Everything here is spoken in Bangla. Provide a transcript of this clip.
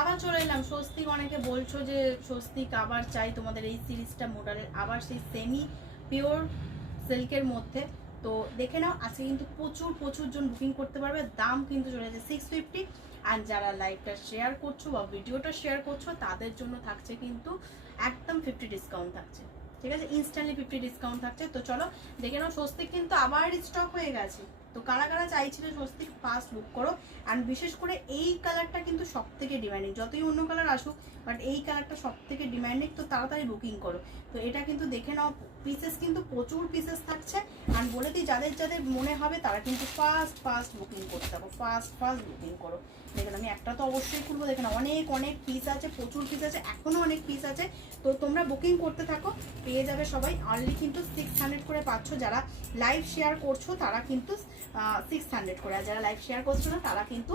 আবার চলে এলাম স্বস্তিক। অনেকে বলছো যে স্বস্তিক আবার চাই তোমাদের এই সিরিজটা মডেলের, আবার সেই সেমি পিওর সিল্কের মধ্যে। তো দেখে নাও, আজকে কিন্তু প্রচুর জন বুকিং করতে পারবে। দাম কিন্তু চলে যাচ্ছে 650। আর যারা লাইভটা শেয়ার করছো বা ভিডিওটা শেয়ার করছো তাদের জন্য থাকছে কিন্তু একদম 50 ডিসকাউন্ট থাকছে, ঠিক আছে? ইনস্ট্যান্টলি 50 ডিসকাউন্ট থাকছে। তো চলো দেখে নাও, স্বস্তিক কিন্তু আবার স্টক হয়ে গেছে। তো কারা কারা চাইছিল স্বস্তিক, ফার্স্ট বুক করো। অ্যান্ড বিশেষ করে এই কালারটা কিন্তু সব থেকে ডিমান্ডিং, যতই অন্য কালার আসুক বাট এই কালারটা সব থেকে ডিমান্ডিং। তো তাড়াতাড়ি বুকিং করো। তো এটা কিন্তু দেখে নাও, পিসেস কিন্তু প্রচুর পিসেস থাকছে। আর বলে দিই, যাদের যাদের মনে হবে তারা কিন্তু ফার্স্ট বুকিং করতে হবে, ফার্স্ট বুকিং করো। দেখুন আমি একটা তো অবশ্যই খুলবো। দেখেন অনেক পিস আছে, প্রচুর পিস আছে, এখনো অনেক পিস আছে। তো তোমরা বুকিং করতে থাকো, পেয়ে যাবে সবাই। অনলি কিন্তু 600 করে পাচ্ছ। যারা লাইভ শেয়ার করছো তারা কিন্তু 600 করে, আর যারা লাইভ শেয়ার করছো না তারা কিন্তু